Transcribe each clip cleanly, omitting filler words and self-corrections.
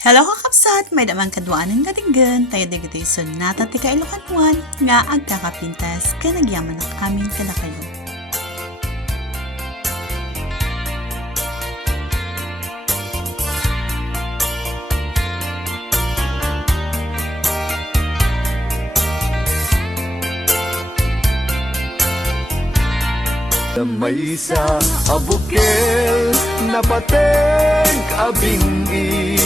Hello kakapsat, may damang kadwaan ng gatinggan, tayo digito'y sunata ti kailokanwan, nga agkakapintas, kanagyaman ng amin kalakayo. May isa abukel na pateng abingi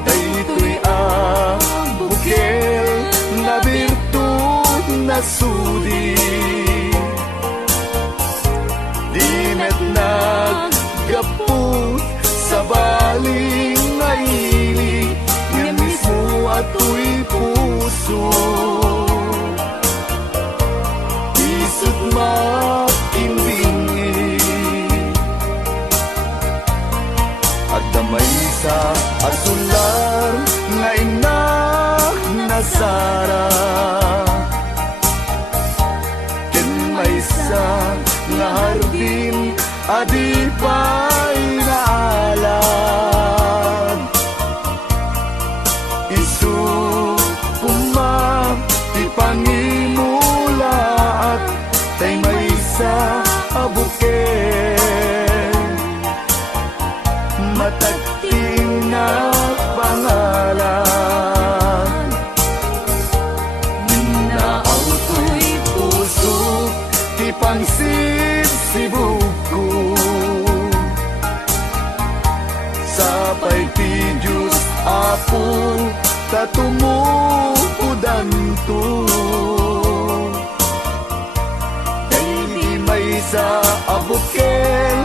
daytoy abukel na birtud na sudi di met naggaput sa baling ngaili nga mismo ato'y puso makimbingi at damay sa asular nga inak nasara ken may sa nga hardin adi pa'y naalad isu kuma ti pangimulaat tay may sa abukel matagting na pangalan minaaw to'y puso ti pangsibsibog ko sapay ti Diyos Apo tatumupudan to sa abukel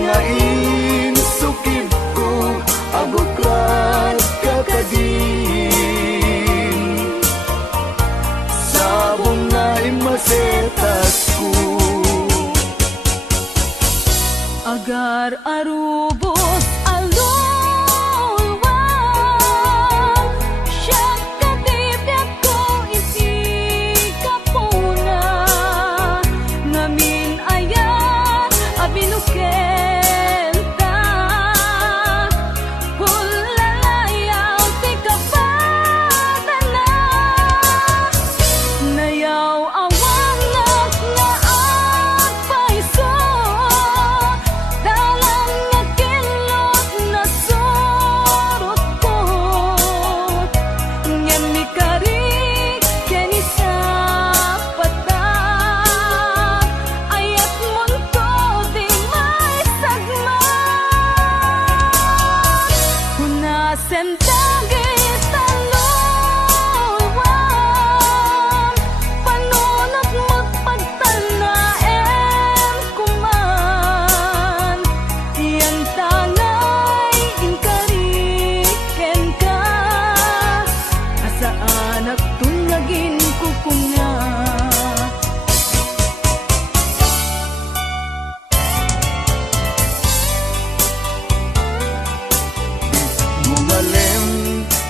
nga insukib ko abuklat kakadin sabong nga imasetas ko agar arubos alulwang siyak katipyat ko iti kapuna ngamin binukel ta hulalayaw ti kapatana nayaw awangat nga agpaiso dalang nga kilot na surot ko ngem ni karik ken isa pata ayat munto sentagit talulwang panunot magpagtanaem kuman yang tangay inkariken ka asaan at tunyagin kukunga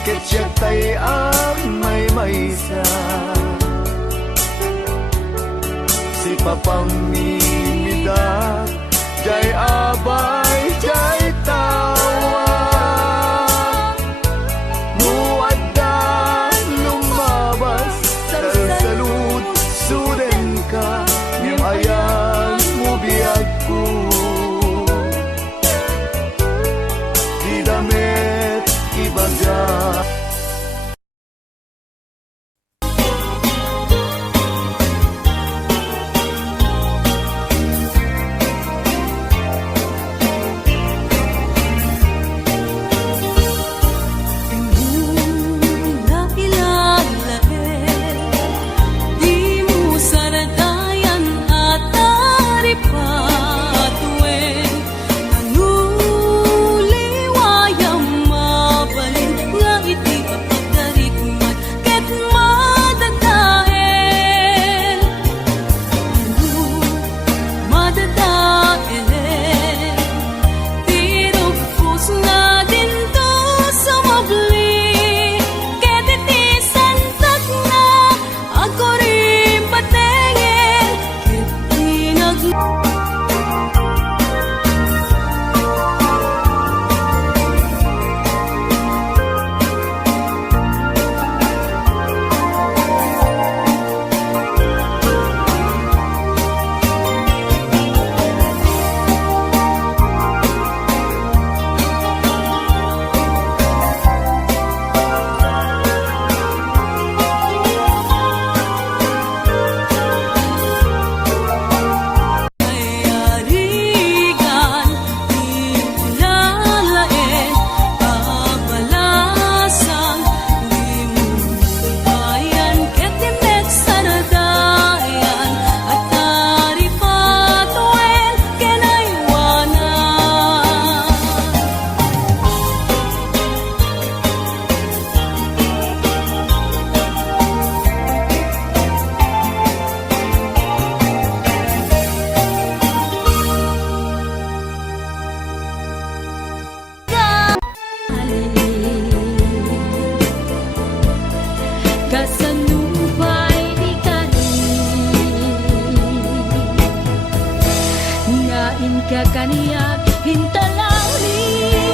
ketsyat tay ang may maysa si papang mimida jay abay jay tawa muaddan lumabas sa salud suden ka ngem ayang mo biyag ko di damit ibaga Kaniyak hintalangin.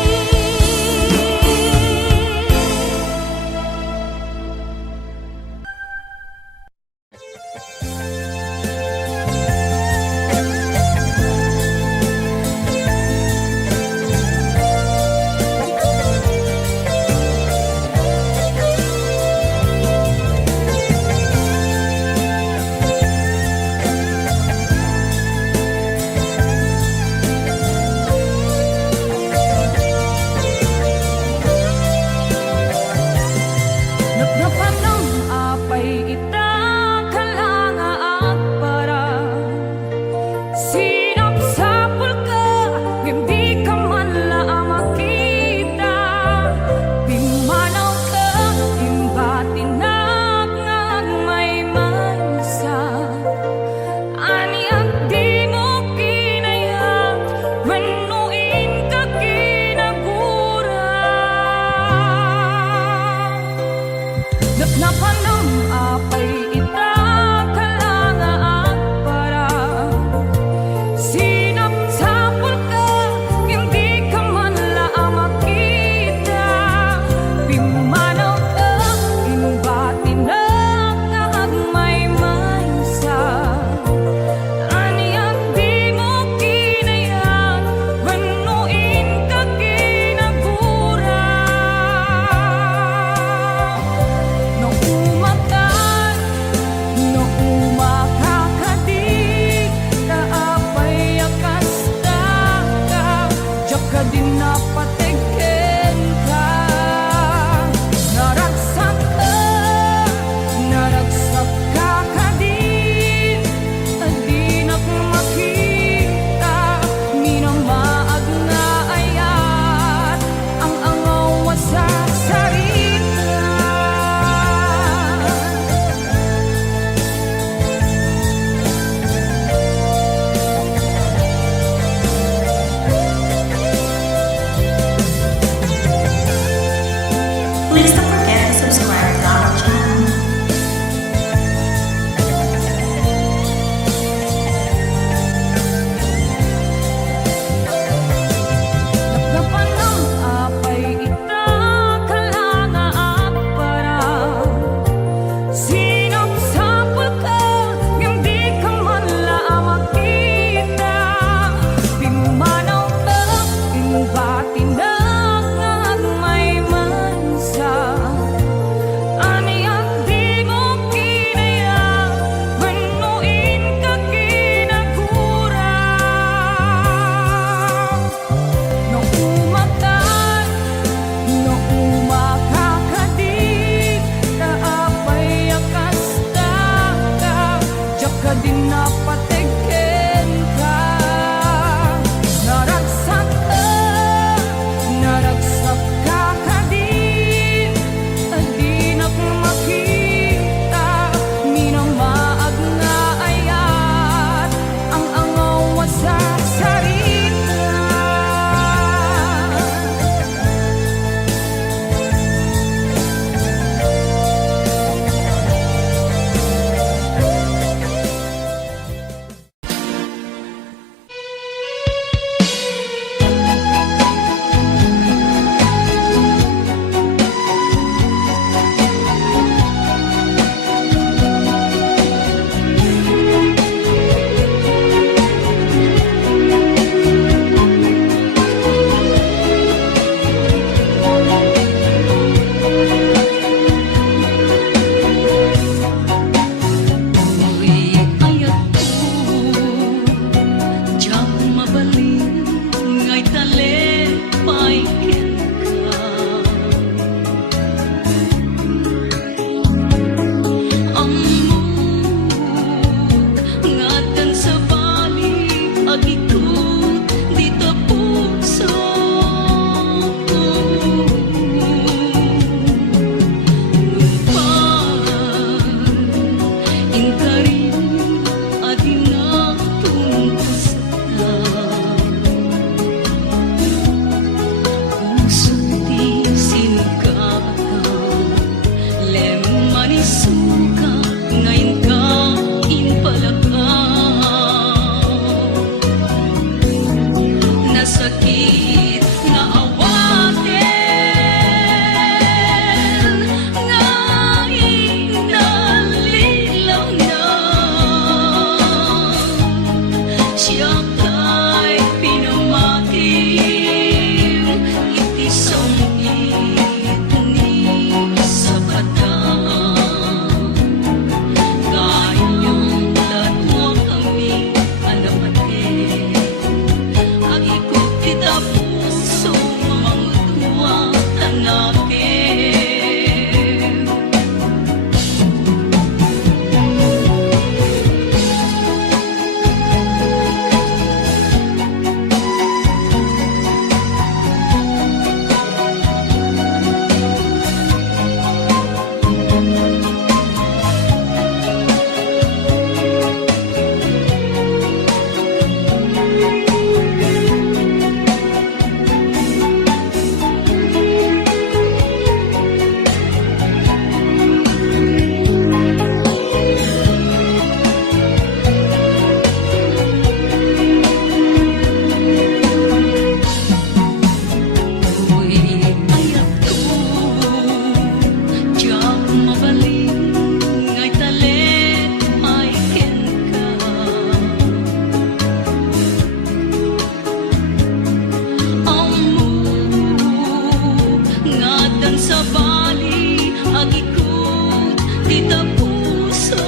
sa bali agikot tita puso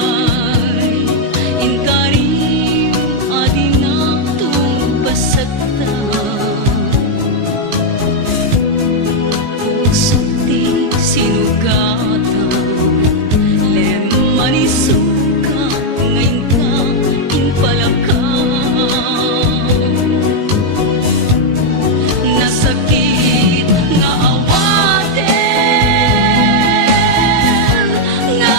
nupay inkarim adinato basagta sukti sinugata lemani suka ngayon ka impalaka nasakit nga awaten nga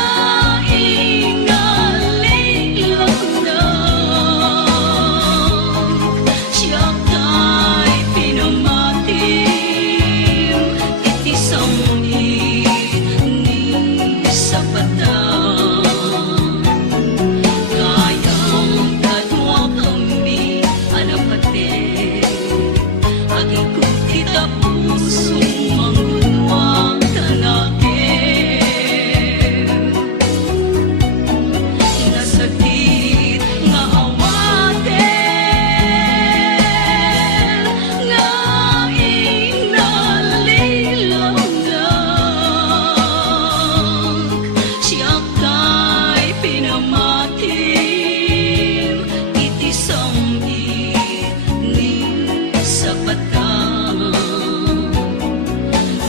ingalilandag siya kay pinamatim iti samhi ni sapatan kayang kadwa kami anapate agikot kita pusong manggunwang tanakin nasakit nga awaten nga inalilandag siya kay pinamatim iti samhi ni sapatan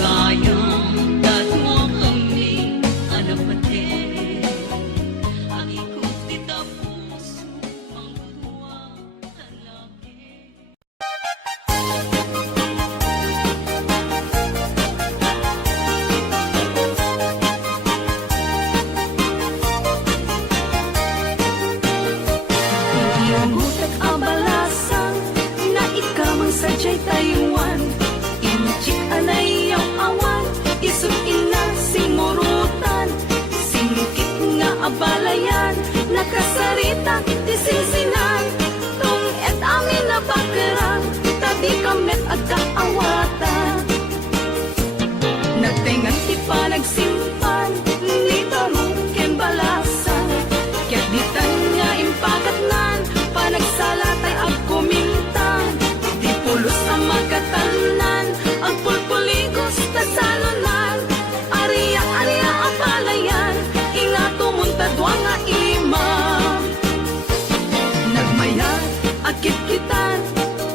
kayang dadwa kami anapate agikot kita puso manggunwang tanakin Iyangutak abalasan na ikamang sadyay tayuan Inchik anay ang awan isut ina simurutan Singkit nga abalayan nakasarita ti sinsinan Tung et amin na bakaran tabi kamet agkaawatan Nagtengan ti panagsimpan ni taruken balasan Ket ditan nga impakatnan panagsalatay agkumintang di pulos ang magkatanan agpulpuligos ta salunan Aria ang palayan ingatumunta nga ima Nagmayat agkit-kitan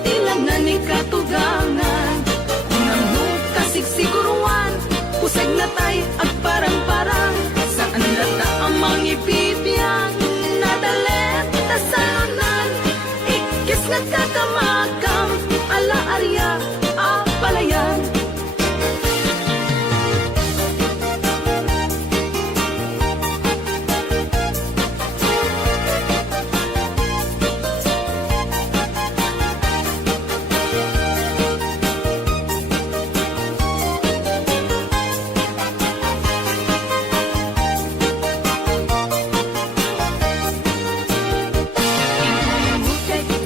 tilanan ni katugangan Unang kasigsiguruan pusag na tay agparang-parang saan lata ang mangibibiyang nadalet ta salunan ikis nagkakamakam ala arya palayan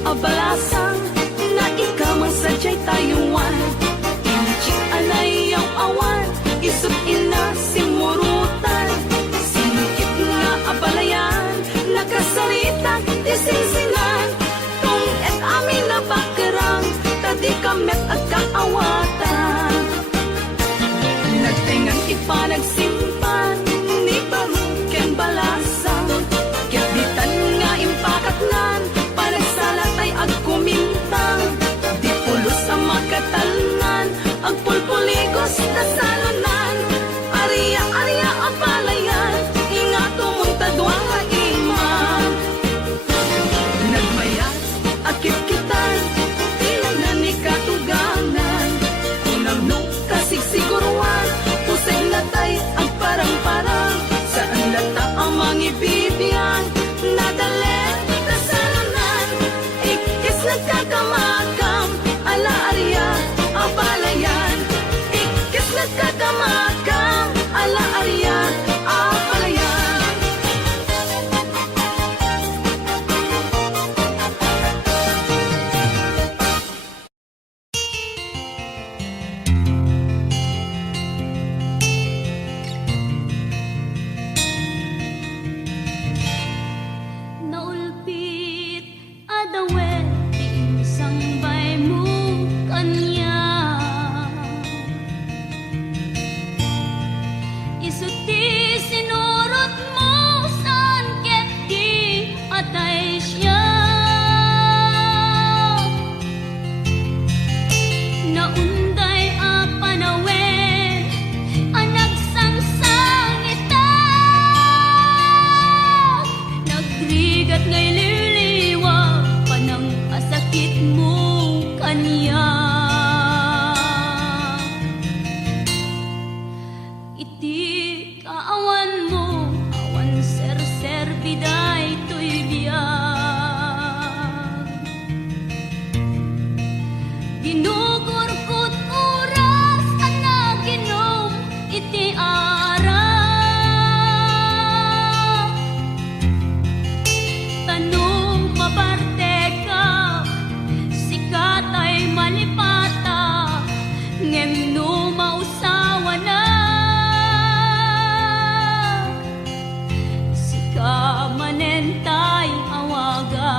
Abalasang na ikamang sadyay tayuan Inchik anay ang awan isut ina simurutan Singkit nga abalayan nakasarita ti sinsinan Tung et amin na bakarang tadi kamet agkaawatan Nagtengan ti panagsimpan ni baruken balasang Ket ditan nga impakatnan panagsalatay agkumintang di pulos ang makatalunan agpulpuligos na salunan Aria ang palayan ingatumunta nga ima Ket ngay liliwa pa ng asakit mo kanya. Iti kaawan mo, awan ser biday to'y biyag. Ginugurkot oras anak ginom iti ara. Tanong maparte ka, sikat ay malipata, ngem no mausawa na. Sika manentay awaga.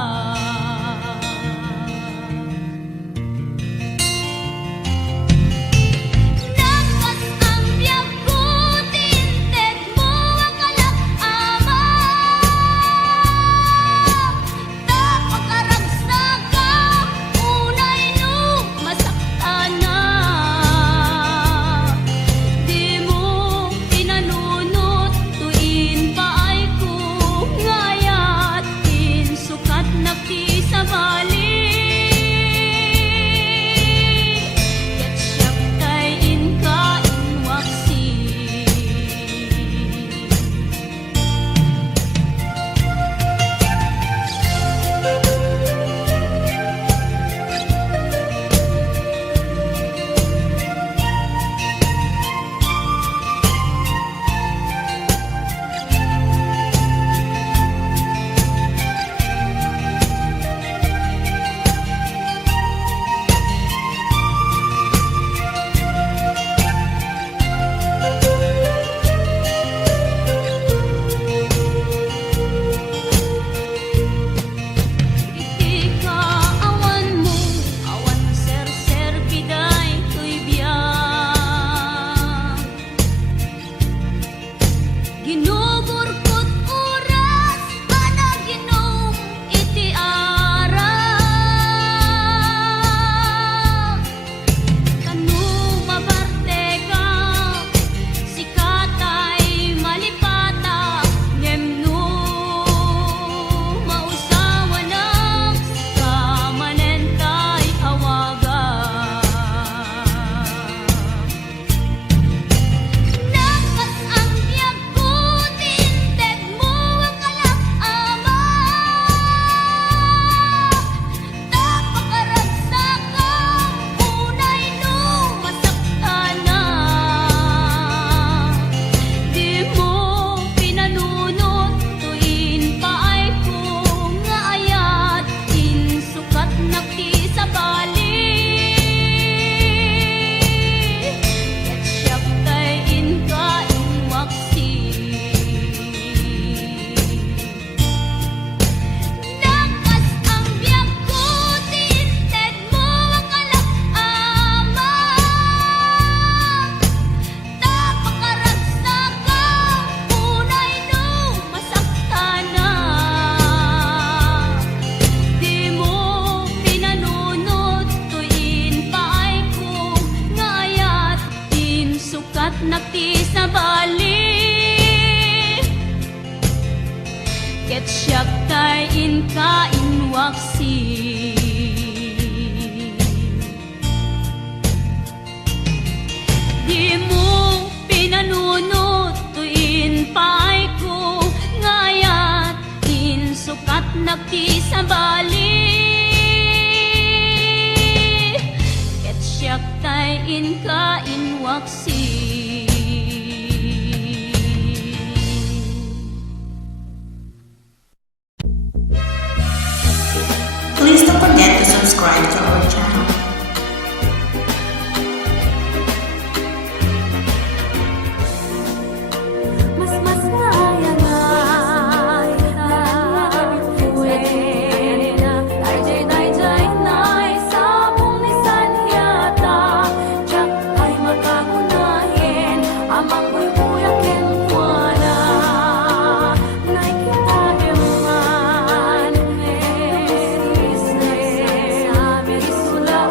Nakas ang biyag ko, tinted mo ang kalak-ama. Tapakaragsak ka, unay no masakta na. Di mo pinanunot, tuin pa ay kungayat, sukat na sa bali. Ket siyak tay inka inwaksi. Iti kaawan mo, awan ser biday to'y biyag. Ginugurkot oras anak ginom iti ara. Tanong maparte ka, sikat ay malipata, ngem no mausawa na. Sika manentay awaga. Nakas ang biyag ko, tinted mo ang kalak-ama. Tapakaragsak ka, unay no masakta na. Di mo pinanunot, tuin pa ay kungayat, insukat na sa bali. Ket siyak tay inka inwaksi. Nakas ang biyag ko, tinted mo ang kalak-ama. Tapakaragsak ka, unay no masakta na. Di mo pinanunot, tuin pa ay kungayat, insukat na sa bali. Ket siyak tay inka inwaksi. Di mo pinanunot, tuin pa ay kungayat, insukat na sa bali. Ket siyak tay inka inwaksi. Please don't forget to subscribe to our channel. Mas ngayanay, puwena, dayjay nay, sabong ni Sanyata, tiyak ay magkagunahin, amang buyakin kuwana, nakita eman, sabi sula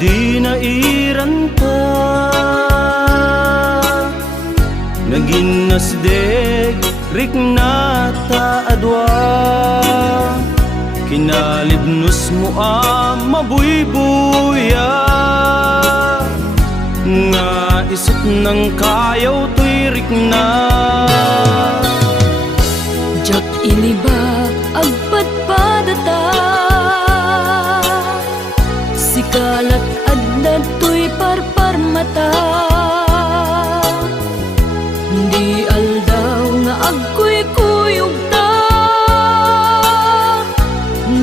adi nairan ta, naging nasdeg rikna ta adwa, kinalibnos mo mabuybuya, nga isot ng kayaw to'y rikna. Jak iniba agpadpadata, sikalat adad to'y parparmata, hindi aldaw nga agkuy-kuyog ta,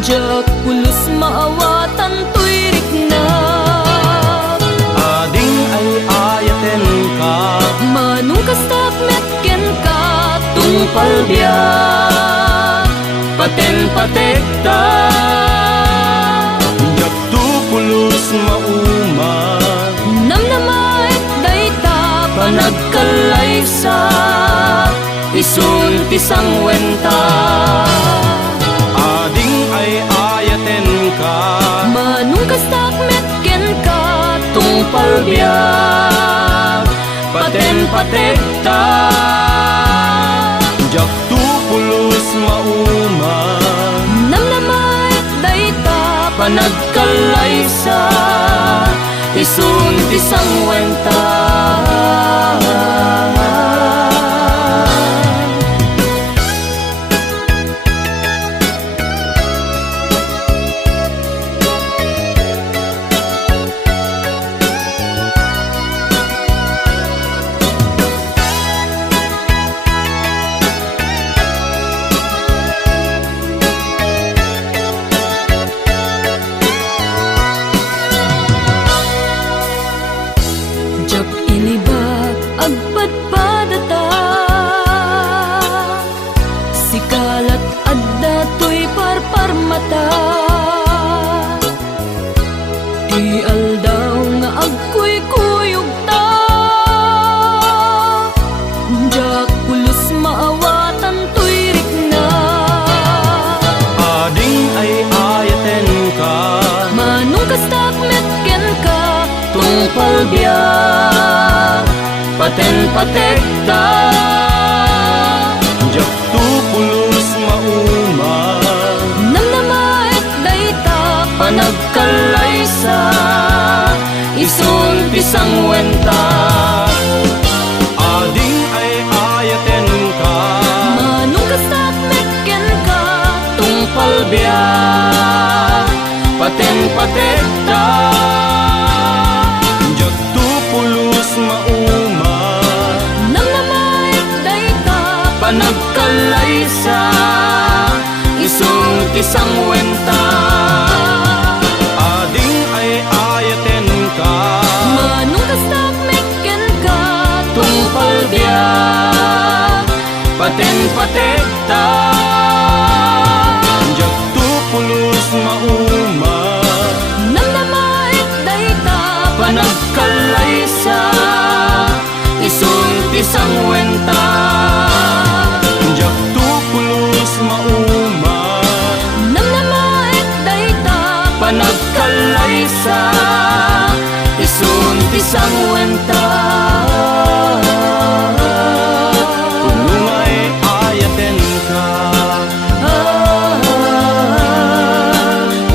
jak pulos maawatan to'y rikna. Ading ay ayaten ka, Manong kastak metken ka, tungpal biyak, paten patekta, jak tupulos mauma, namnamait dayta, panagkalaysa, isun tisang wenta. Ading ay ayaten ka, Manong kastak metken ka, tungpal biyak, paten patekta, jak tupulos mauma, namnamait dayta, panagkalaysa, isun tisang wenta. jak iniba agpadpadata, sikalat adda to'y parparmata, di aldaw nga agkuy-kuyog ta, jak pulos maawatan to'y rikna. Ading ay ayaten ka, Manong kastak metken ka, tungpal biyak, paten patekta, jak tupulos mauma, namnamait dayta, panagkalaysa, isun tisang wenta. Ading ay ayaten ka, Manong kastak metken ka, tungpal biyak, paten patekta, jak tupulos mauma, namnamait dayta, panagkalaysa, isun tisang wenta. Ading ay ayaten ka, Manong kastak metken ka, tungpal biyak, paten patekta, jak tupulos mauma, namnamait dayta, panagkalaysa, isun tisang wenta. Jak tupulos mauma, namnamait dayta, panagkalaysa, isun tisang wenta. Puno ay ayaten ka,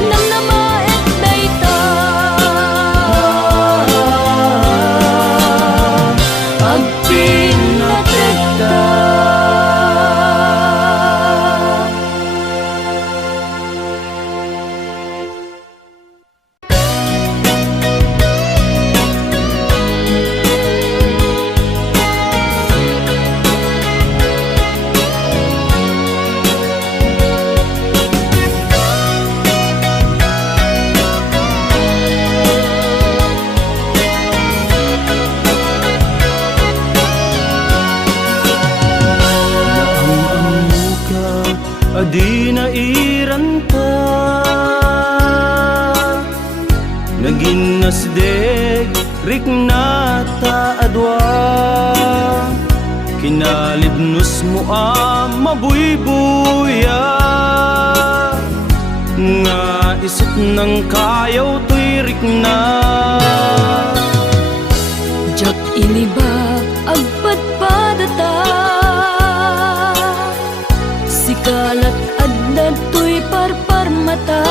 namnamait dayta, agpinatekta. Adi nairan ta, naging nasdeg rikna ta adwa, kinalibnos mo mabuybuya, nga isut ng kayaw tuirik na. Jak inibag agpadpadata, sikalat addad tuy parparmata.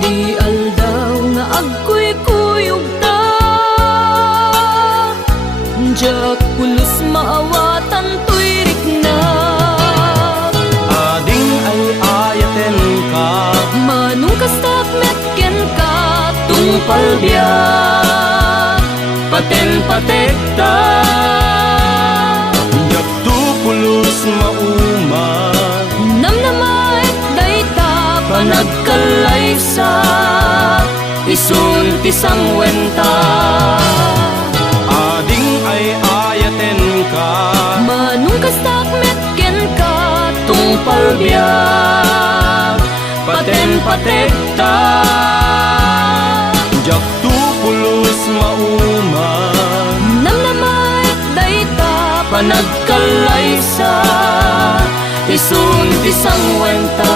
Di aldaw nga agkuy-kuyog ta, jak pulos maawatan tuirik na. Ading ay ayaten ka, Manong kastak metken ka, tungpal biyak, paten patekta. Jak tupulos mauma, namnamait dayta, panagkalaysa, isun tisang wenta. Ading ay ayaten ka, Manong kastak metken ka, tungpal biyak, paten patekta. Jak tupulos mauma, namnamait dayta, panagkalaysa, isun tisang wenta.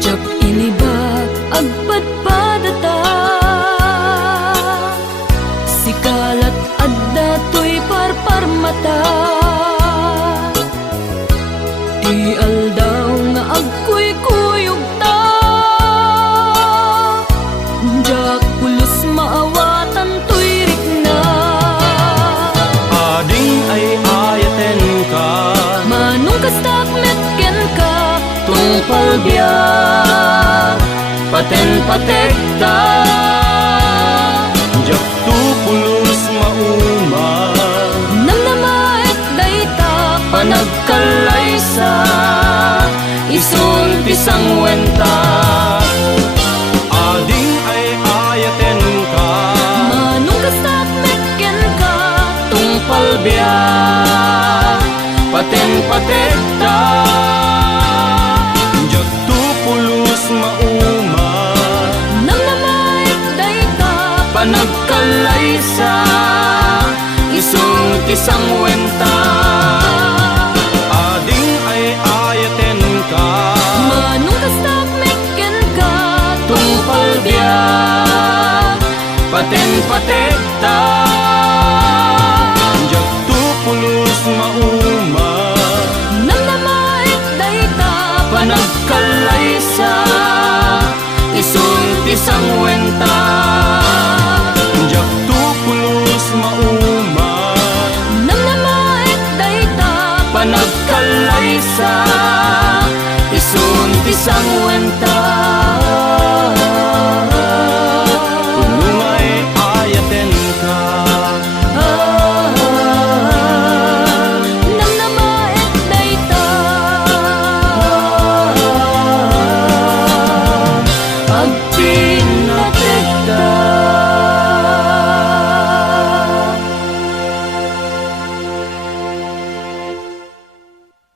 jak inibag agpadpadata, sikalat adda tuy parparmata. Di aldaw nga agkuy-kuyog ta, jak pulos maawatan tuirik na. Ading ay ayaten ka, Manong kastak metken ka, tungpal biyak, paten patekta. Jak tupulos mauma, namnamait dayta, panagkalaysa, isun tisang wenta. Ading ay ayaten ka, Manong kastak metken ka, tungpal biyak, paten patekta. Jak tupulos mauma, namnamait dayta, panagkalaysa, isun tisang wenta. Ading ay ayaten ka, Manong kastak metken ka, tungpal biyak, paten patekta. Jak tupulos mauma, namnamait dayta, panagkalaysa, isun tisang wenta. Jak tupulos mauma, namnamait dayta, panagkalaysa, isun tisang wenta. Puno ay ayaten ka, namnamait dayta, agpi